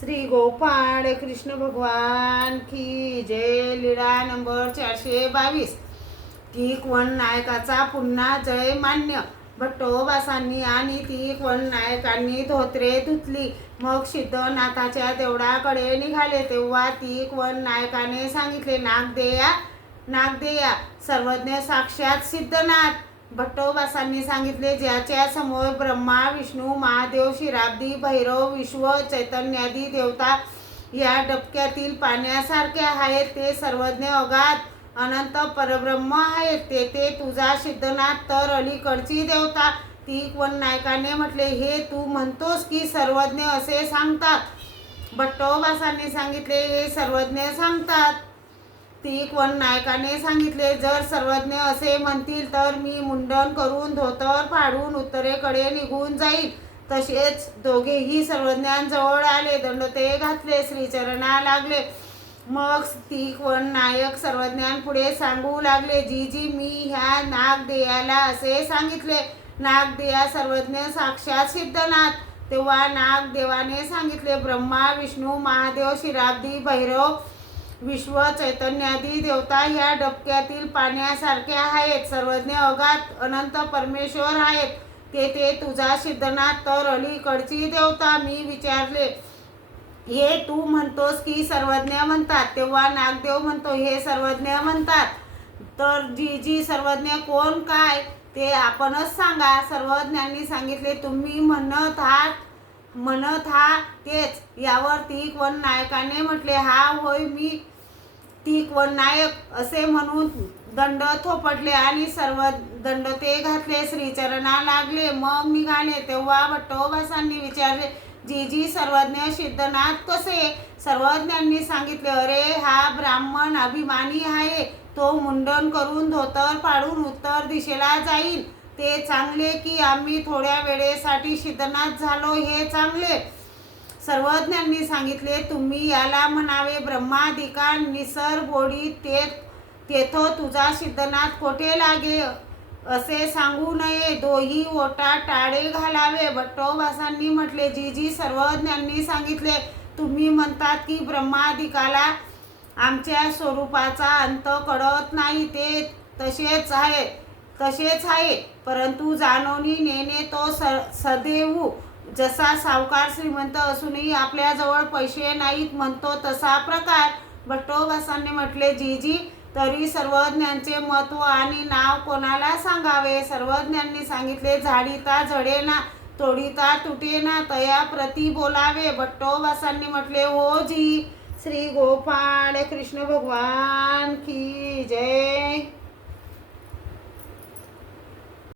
श्री गोपाळ कृष्ण भगवान की जय. लीळा नंबर चारशे बावीस. तीक वन नायकाचा पुन्हा जय मान्य. भट्टोबासांनी आणि तीक वन नायकांनी धोत्रे धुतली. मग सिद्धनाथाच्या देवळाकडे निघाले तेव्हा तीक वन नायकाने सांगितले नागदेया नागदेया सर्वज्ञ साक्षात सिद्धनाथ. भट्टोबासांनी सांगितले ज्याच्या समोर ब्रह्मा विष्णू महादेव शिराब्दी भैरव विश्व चैतन्यादी देवता या डबक्यातील पाण्यासारखे आहेत ते सर्वज्ञ अगाध अनंत परब्रह्म आहेत. ते ते तुझा सिद्धनाथ तर अलीकडची देवता. ती वन नायकाने म्हटले हे तू म्हणतोस की सर्वज्ञ असे सांगतात? भट्टोबासांनी सांगितले हे सर्वज्ञ सांगतात. तीक नायकाने सांगितले जर सर्वज्ञ असे म्हणतील तर मी मुंडन करून धोतर फाडून उत्तरेकडे निघून जाईल तसेच दोघेही सर्वज्ञांजवळ आले दंडते घातले श्रीचरणा लागले. मग तीक वन नायक सर्वज्ञांपुढे सांगू लागले जी जी मी ह्या नागदेयाला असे सांगितले नागदेया सर्वज्ञ साक्षात सिद्धनाथ. तेव्हा नागदेवाने सांगितले ब्रह्मा विष्णू महादेव शिराब्दी भैरव विश्व चैतन्यादी देवता ह्या डबक्यातील पाण्यासारख्या आहेत. सर्वज्ञ अगाध अनंत परमेश्वर आहेत. ते ते तुझा सिद्धनाथ तर अलीकडची देवता मी विचारले. हे तू म्हणतोस की सर्वज्ञ म्हणतात. तेव्हा नागदेव म्हणतो हे सर्वज्ञ म्हणतात. तर जी जी सर्वज्ञ कोण काय ते आपणच सांगा. सर्वज्ञांनी सांगितले तुम्ही म्हणत आहात म्हणत हा तेच. यावर ती वन नायकाने म्हटले हा होय मी तीक व नायक असे म्हणून दंड थोपटले आणि सर्व दंड ते घातले. श्रीचरणा लागले. मग निघाले. तेव्हा भट्टोबासांनी विचारले जी जी सर्वज्ञ सिद्धनाथ कसे? सर्वज्ञांनी सांगितले अरे हा ब्राह्मण अभिमानी आहे. तो मुंडन करून धोतर पाडून उत्तर दिशेला जाईल. ते चांगले की आम्ही थोड्या वेळेसाठी सिद्धनाथ झालो हे चांगले. सर्वज्ञांनी सांगितले तुम्ही याला म्हणावे ब्रह्माधिकार निसर बोडी ते तेथो तुझा सिद्धनाथ कोठे लागे? असे सांगू नये. दोही ओटा टाळे घालावे. बट्टोबासांनी म्हटले जी जी सर्वज्ञांनी सांगितले तुम्ही म्हणतात की ब्रह्मादिकाला आमच्या स्वरूपाचा अंत कळत नाही. ते तसेच आहे तसेच आहे परंतु जाणवणी नेणे तो स सदैव जसा सावकार श्रीमंत असूनही आपल्याजवळ पैसे नाहीत म्हणतो तसा प्रकार. भट्टोबासांनी म्हटले जी जी तरी सर्वज्ञांचे महत्त्व आणि नाव कोणाला सांगावे? सर्वज्ञांनी सांगितले झाडीता झडेना तोडीता तुटेना तया प्रती बोलावे. भट्टोबासांनी म्हटले हो जी श्री गोपाळ कृष्ण भगवान की जय.